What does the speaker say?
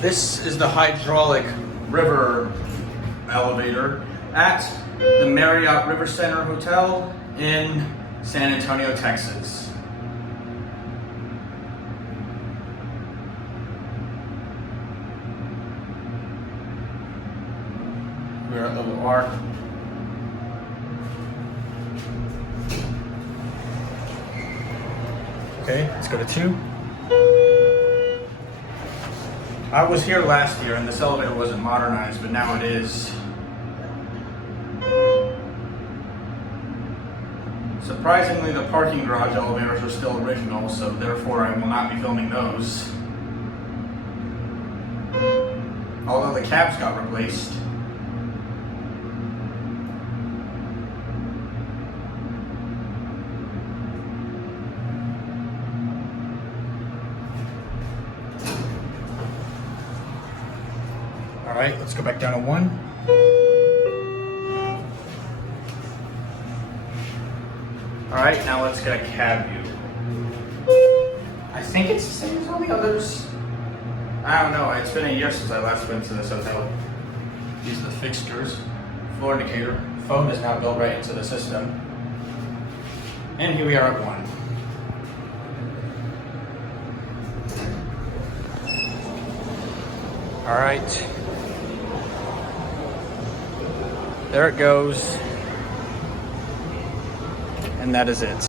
This is the hydraulic river elevator at the Marriott Rivercenter Hotel in San Antonio, Texas. We're at level R. Okay, let's go to 2. I was here last year and this elevator wasn't modernized, but now it is. Surprisingly, the parking garage elevators are still original, so therefore I will not be filming those. Although the cabs got replaced. All right, let's go back down to 1. All right, now let's get a cab view. I think it's the same as all the others. I don't know, it's been a year since I last went to this hotel. These are the fixtures, floor indicator. Phone is now built right into the system. And here we are at 1. All right. There it goes. And that is it.